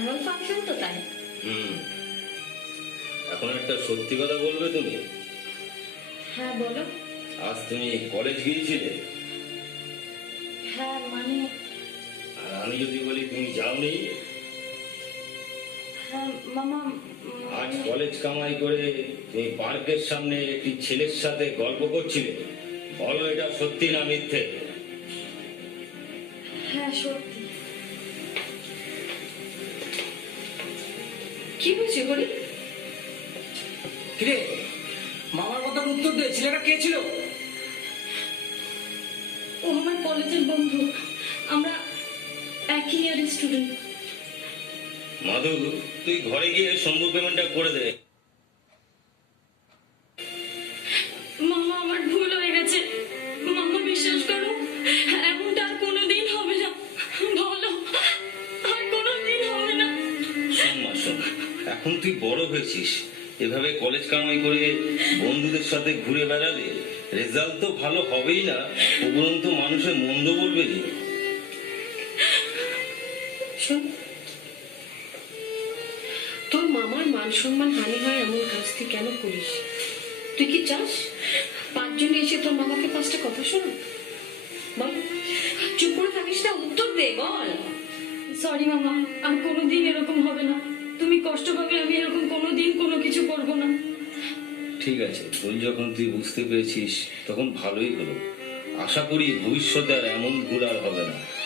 Annual function তো তাই। হুম। এখন একটা সত্যি কথা বলবে তুমি? হ্যাঁ বলো। আজ তুমি কলেজ গিয়েছিলে? হ্যাঁ মানে আর আমি যদি বলি তুমি যাওনি? হ্যাঁ মামা আজ কলেজ কামাই করে তুমি পার্কের সামনে একটি ছেলের সাথে গল্প করছিলে। বলো এটা সত্যি না মিথ্যে? হ্যাঁ সত্যি। কি হয়েছে হরি কিরে মামার কথা উত্তর দে ছেলেটা কে ছিল? ও আমার কলেজের বন্ধু আমরা একই ইয়ারের স্টুডেন্ট মাধু তুই ঘরে গিয়ে শম্ভু পেমেন্টটা করে দে। এখন তুই বড় হয়েছিস। এভাবে কলেজ কামাই করে বন্ধুদের সাথে ঘুরে বেড়ালে রেজাল্ট তো ভালো হবেই না উপরন্তু মানুষের মন্দ বলবে যে। তোর মামার মান সম্মান হানি হয় এমন কাজ তুই কেন করিস? তুই কি চাস? পাঁচজনে এসে তোর মামাকে পাঁচটা কথা শোনা। বল চুপ করে থাকিস না উত্তর দে বল। সরি মামা আর কোনোদিন এরকম হবে না। তুমি কষ্ট পাবে ঠিক আছে ভুল যখন তুই বুঝতে পেরেছিস, তখন ভালোই হলো। আশা করি ভবিষ্যতে আর এমন ভুল আর হবে না।